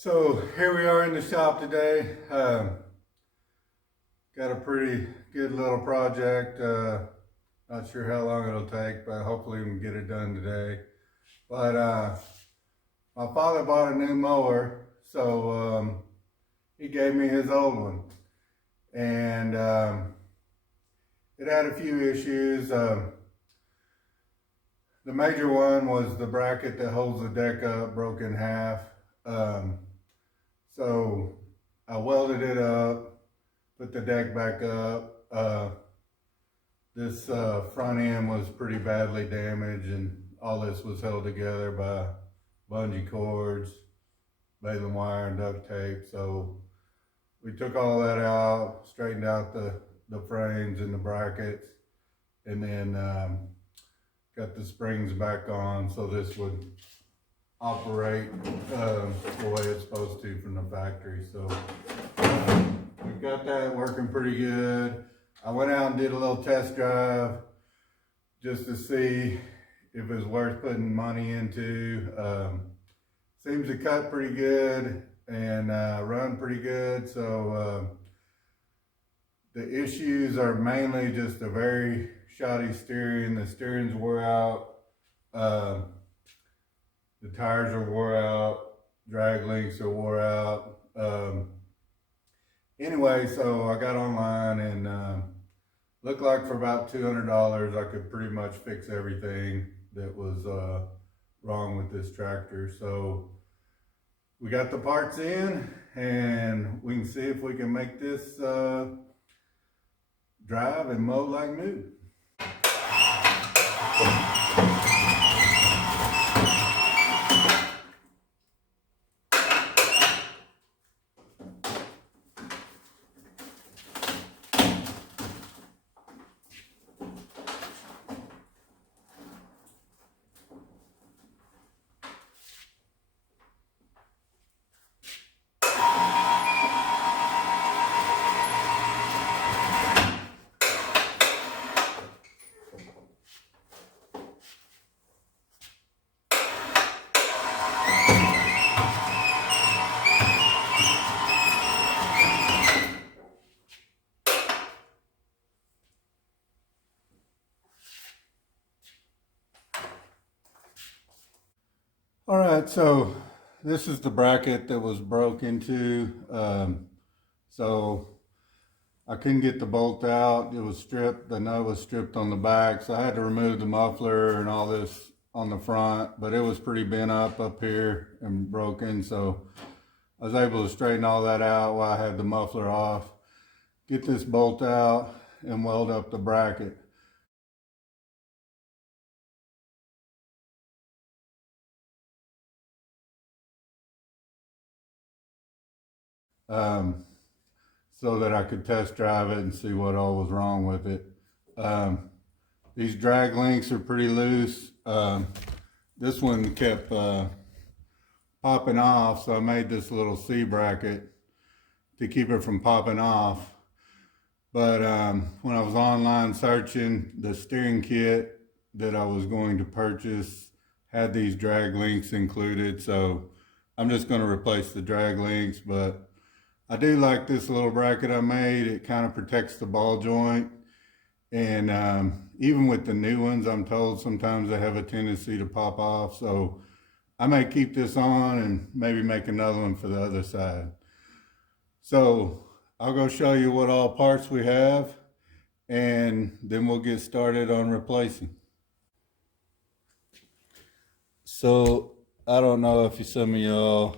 So here we are in the shop today. Got a pretty good little project. Not sure how long it'll take, but hopefully we can get it done today. But my father bought a new mower, so he gave me his old one. And it had a few issues. The major one was the bracket that holds the deck up broke in half. So I welded it up, put the deck back up. This front end was pretty badly damaged, and all this was held together by bungee cords, baling wire, and duct tape. So we took all that out, straightened out the frames and the brackets, and then got the springs back on so this would operate the way it's supposed to from the factory. So we've got that working pretty good. I went out and did a little test drive just to see if it was worth putting money into. Seems to cut pretty good and run pretty good. So the issues are mainly just a very shoddy steering. The steering's wore out. The tires are wore out, drag links are wore out. Anyway, so I got online and looked like for about $200 I could pretty much fix everything that was wrong with this tractor. So we got the parts in and we can see if we can make this drive and mow like new. All right, so this is the bracket that was broke into. So I couldn't get the bolt out. It was stripped. The nut was stripped on the back, so I had to remove the muffler and all this on the front, but it was pretty bent up here and broken. So I was able to straighten all that out while I had the muffler off, get this bolt out and weld up the bracket. So that I could test drive it and see what all was wrong with it. These drag links are pretty loose. This one kept popping off, so I made this little C bracket to keep it from popping off. But when I was online searching, the steering kit that I was going to purchase had these drag links included, so I'm just going to replace the drag links. But I do like this little bracket I made. It kind of protects the ball joint. And even with the new ones, I'm told sometimes they have a tendency to pop off. So I may keep this on and maybe make another one for the other side. So I'll go show you what all parts we have, and then we'll get started on replacing. So I don't know if some of y'all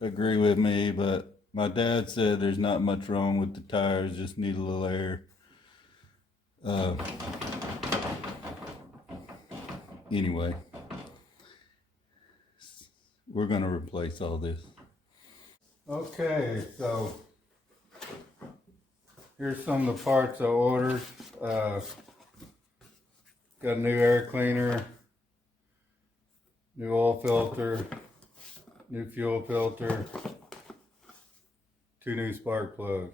agree with me, but my dad said there's not much wrong with the tires, just need a little air. Anyway, we're gonna replace all this. Okay, so here's some of the parts I ordered. Got a new air cleaner, new oil filter, new fuel filter, 2 new spark plugs.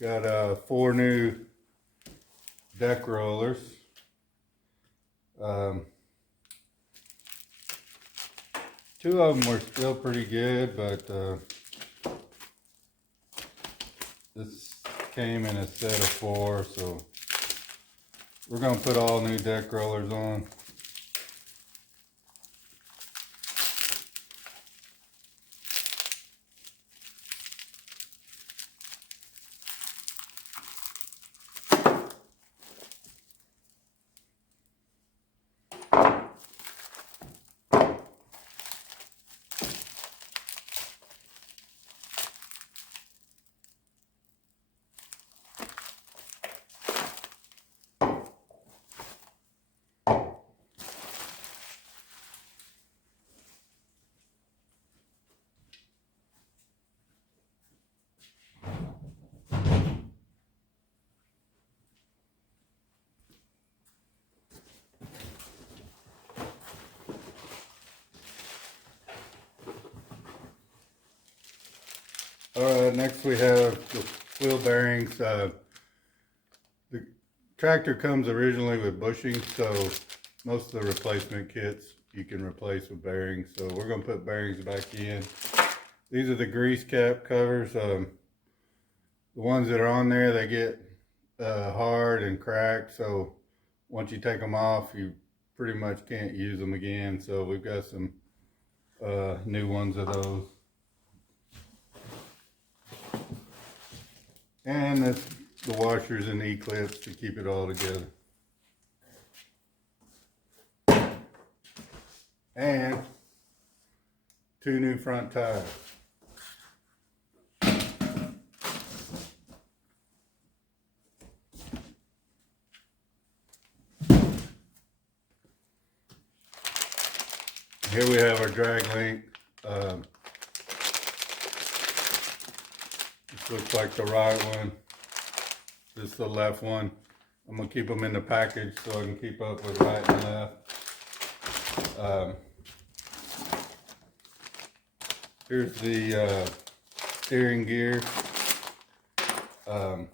Got 4 new deck rollers. Two of them were still pretty good, but this came in a set of 4, so we're gonna put all new deck rollers on. Alright, next we have the wheel bearings. The tractor comes originally with bushings, so most of the replacement kits you can replace with bearings. So we're going to put bearings back in. These are the grease cap covers. The ones that are on there, they get hard and cracked, so once you take them off, you pretty much can't use them again. So we've got some new ones of those. And that's the washers and E-clips to keep it all together. And 2 new front tires. Here we have our drag link. This looks like the right one. This is the left one. I'm gonna keep them in the package so I can keep up with right and left. Here's the steering gear. The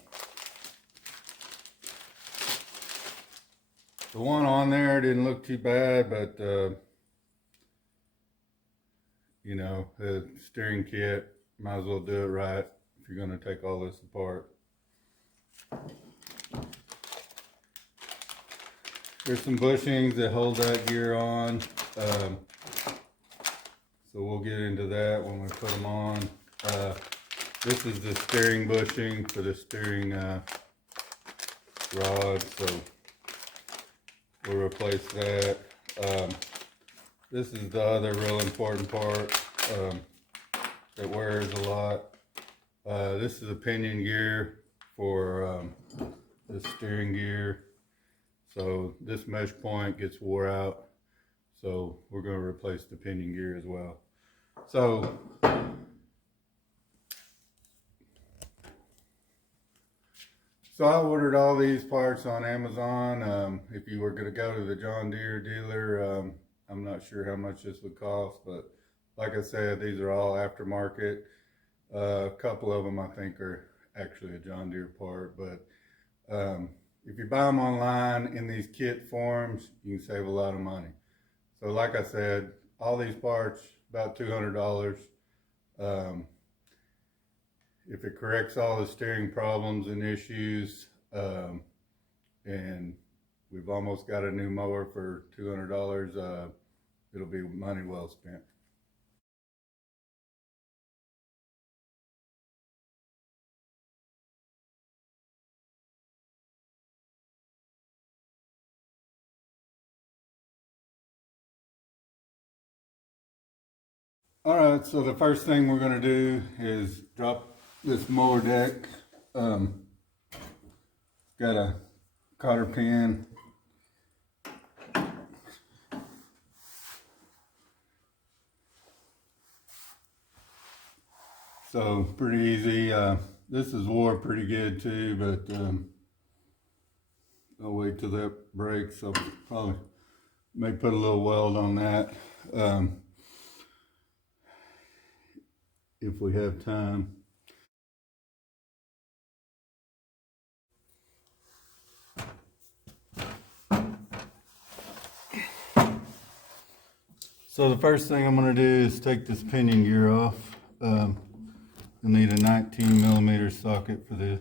one on there didn't look too bad, but you know, the steering kit, might as well do it right if you're going to take all this apart. There's some bushings that hold that gear on, so we'll get into that when we put them on. This is the steering bushing for the steering rod, so we'll replace that. This is the other real important part that wears a lot. This is a pinion gear for the steering gear. So this mesh point gets wore out. So we're going to replace the pinion gear as well. So I ordered all these parts on Amazon. If you were going to go to the John Deere dealer, I'm not sure how much this would cost, but like I said, these are all aftermarket. A couple of them I think are actually a John Deere part, but if you buy them online in these kit forms, you can save a lot of money. So like I said, all these parts, about $200. If it corrects all the steering problems and issues, and we've almost got a new mower for $200, it'll be money well spent. All right, so the first thing we're going to do is drop this mower deck. Got a cotter pin. So pretty easy. This is wore pretty good too, but I'll wait till that breaks. I'll probably may put a little weld on that if we have time. So the first thing I'm gonna do is take this pinion gear off. You'll need a 19mm socket for this.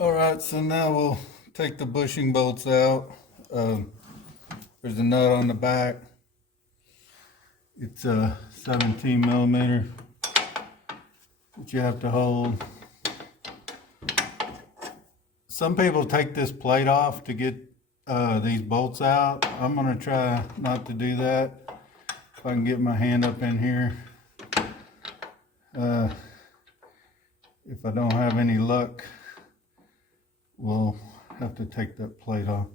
Alright, so now we'll take the bushing bolts out. There's a nut on the back. It's a 17mm that you have to hold. Some people take this plate off to get these bolts out. I'm gonna try not to do that. If I can get my hand up in here. If I don't have any luck, we'll have to take that plate off.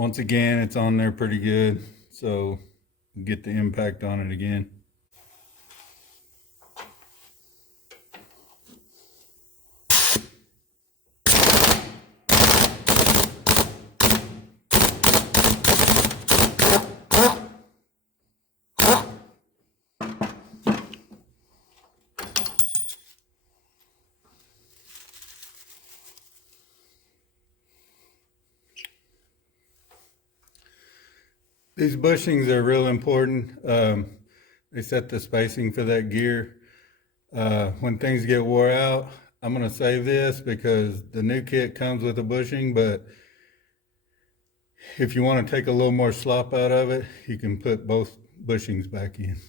once again, it's on there pretty good, so get the impact on it again. These bushings are real important. They set the spacing for that gear. When things get wore out, I'm going to save this because the new kit comes with a bushing, but if you want to take a little more slop out of it, you can put both bushings back in.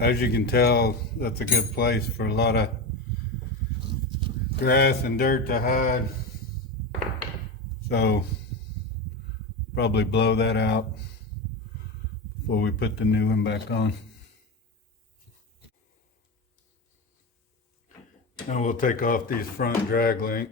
As you can tell, that's a good place for a lot of grass and dirt to hide. So probably blow that out before we put the new one back on. Now we'll take off these front drag link.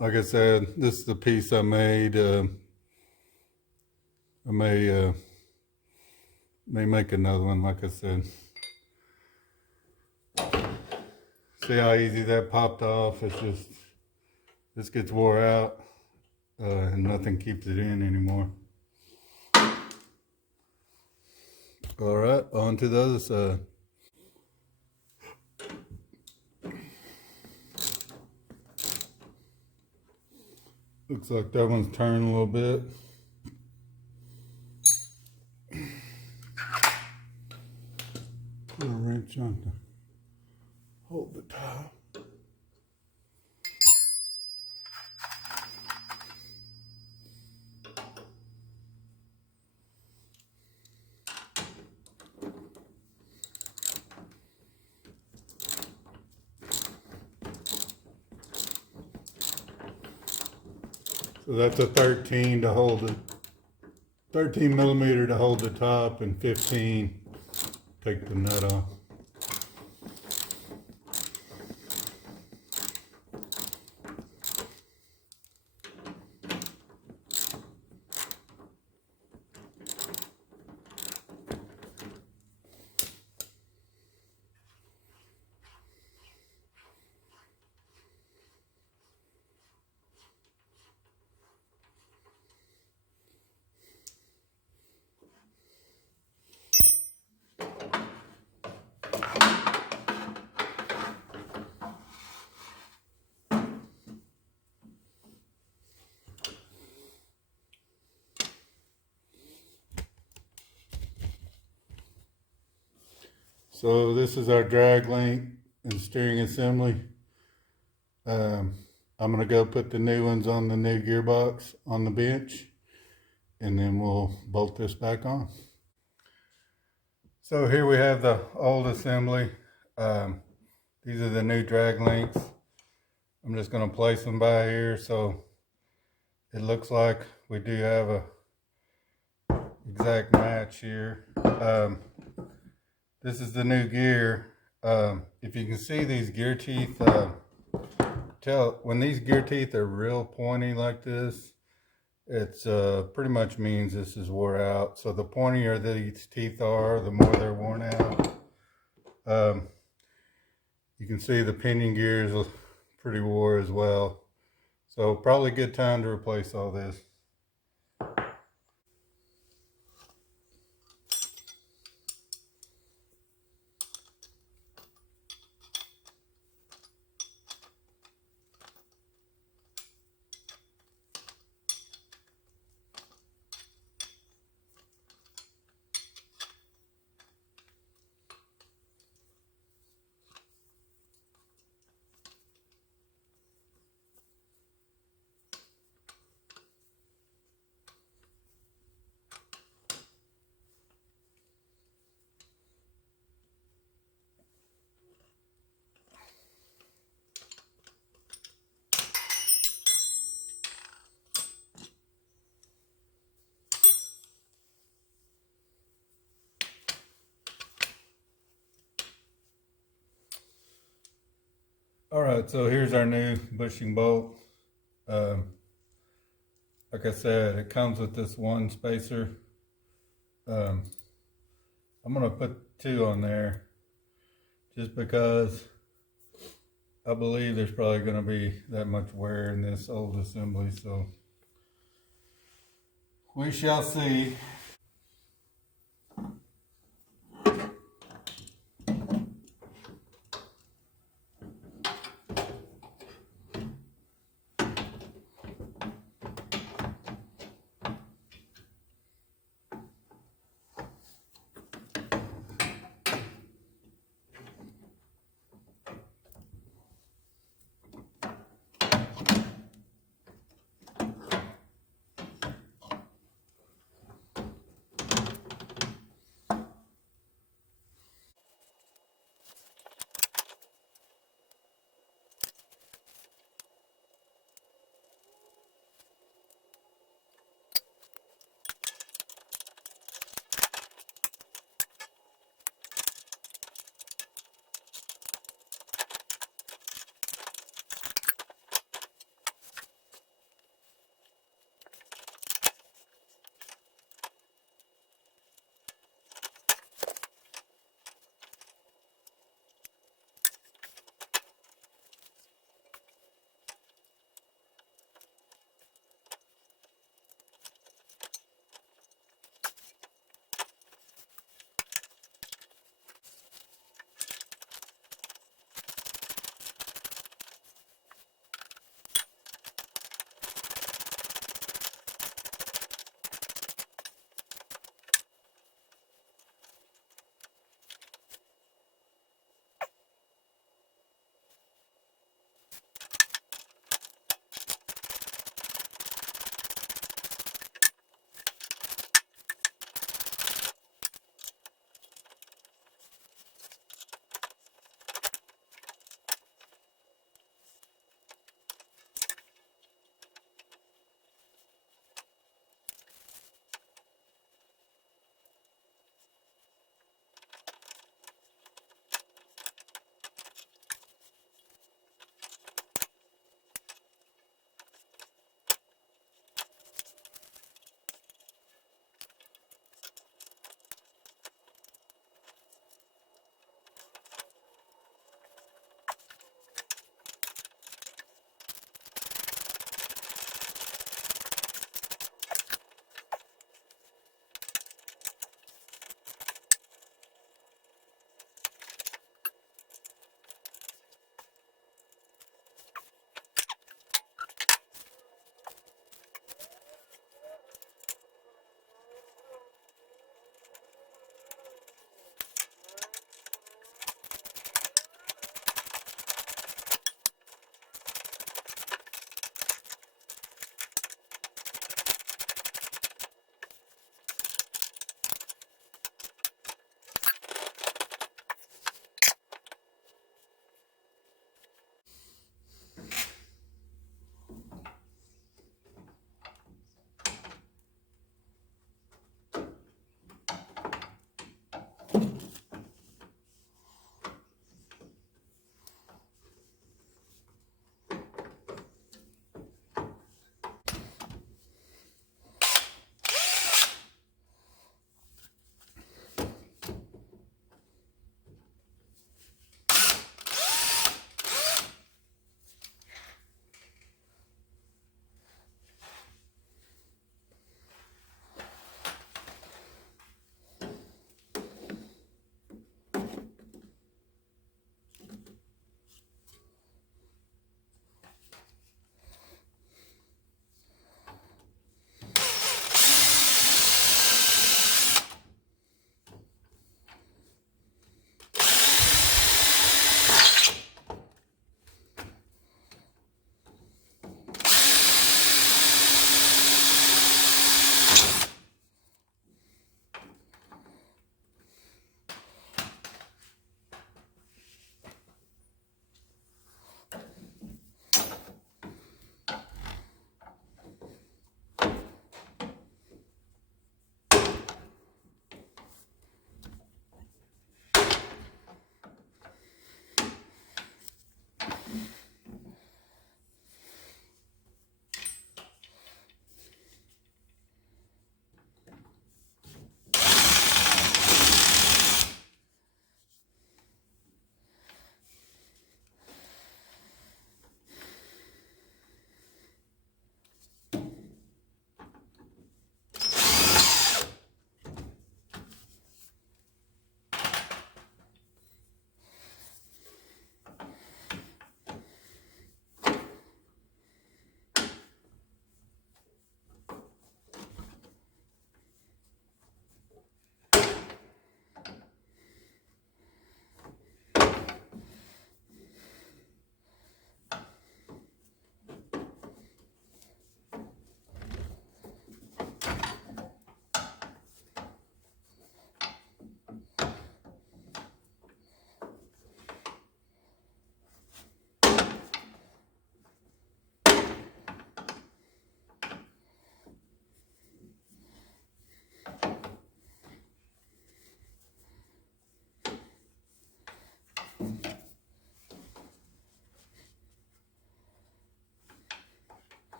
Like I said, this is the piece I made. I may make another one, like I said. See how easy that popped off? It's just, this gets wore out and nothing keeps it in anymore. All right, on to the other side. Looks like that one's turning a little bit. Put a wrench on to hold the top. So that's a 13 to hold it, 13 millimeter to hold the top, and 15 take the nut off. So this is our drag link and steering assembly. I'm gonna go put the new ones on the new gearbox on the bench, and then we'll bolt this back on. So here we have the old assembly. These are the new drag links. I'm just going to place them by here so it looks like we do have a exact match here. This is the new gear. If you can see these gear teeth, when these gear teeth are real pointy like this, it's pretty much means this is wore out. So the pointier these teeth are, the more they're worn out. You can see the pinion gear is pretty wore as well. So probably a good time to replace all this. Alright, so here's our new bushing bolt. Like I said, it comes with this one spacer. I'm going to put 2 on there just because I believe there's probably going to be that much wear in this old assembly, so we shall see.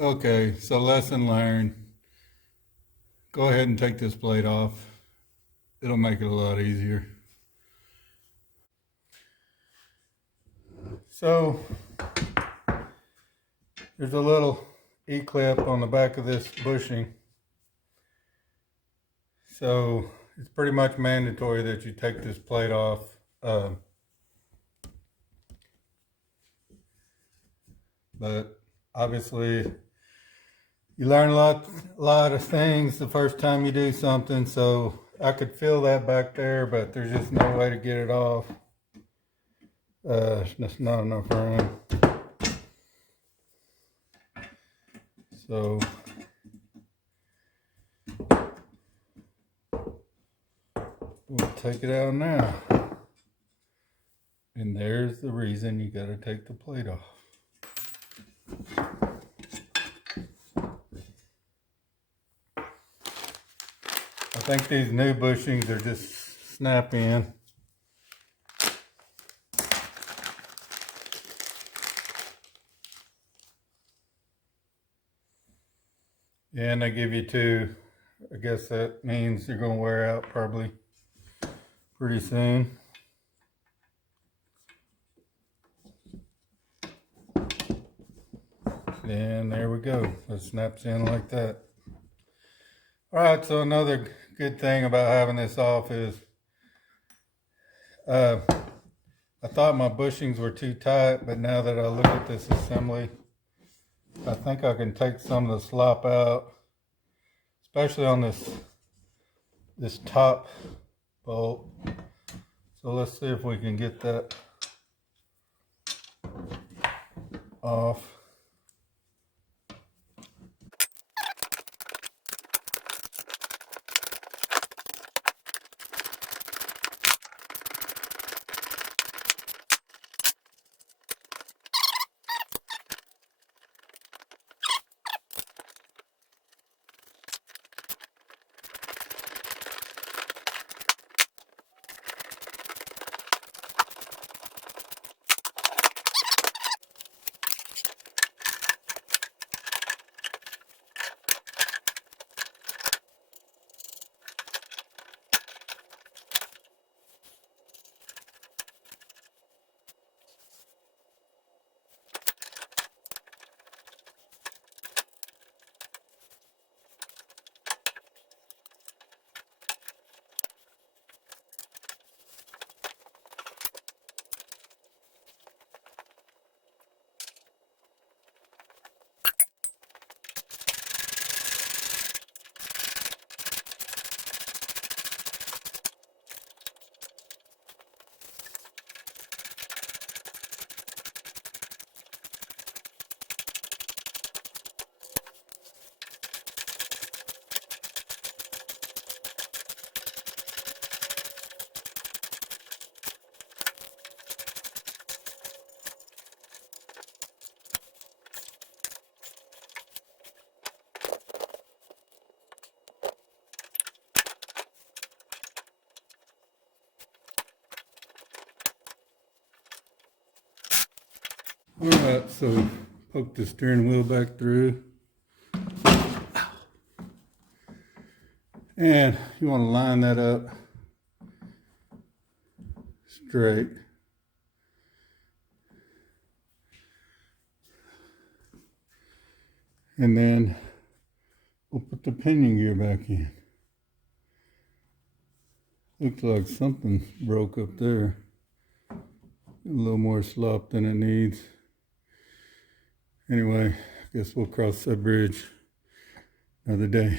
Okay, so lesson learned. Go ahead and take this plate off. It'll make it a lot easier. So there's a little E-clip on the back of this bushing. So it's pretty much mandatory that you take this plate off. But obviously you learn a lot of things the first time you do something. So I could feel that back there, but there's just no way to get it off. That's not enough room. So we'll take it out now. And there's the reason you gotta take the plate off. I think these new bushings are just snap in. And they give you two. I guess that means they're gonna wear out probably pretty soon. And there we go. It snaps in like that. All right, so another good thing about having this off is I thought my bushings were too tight, but now that I look at this assembly, I think I can take some of the slop out, especially on this top bolt. So let's see if we can get that off. All right, so poke the steering wheel back through. And you want to line that up straight. And then we'll put the pinion gear back in. Looks like something broke up there. A little more slop than it needs. Anyway, I guess we'll cross that bridge another day.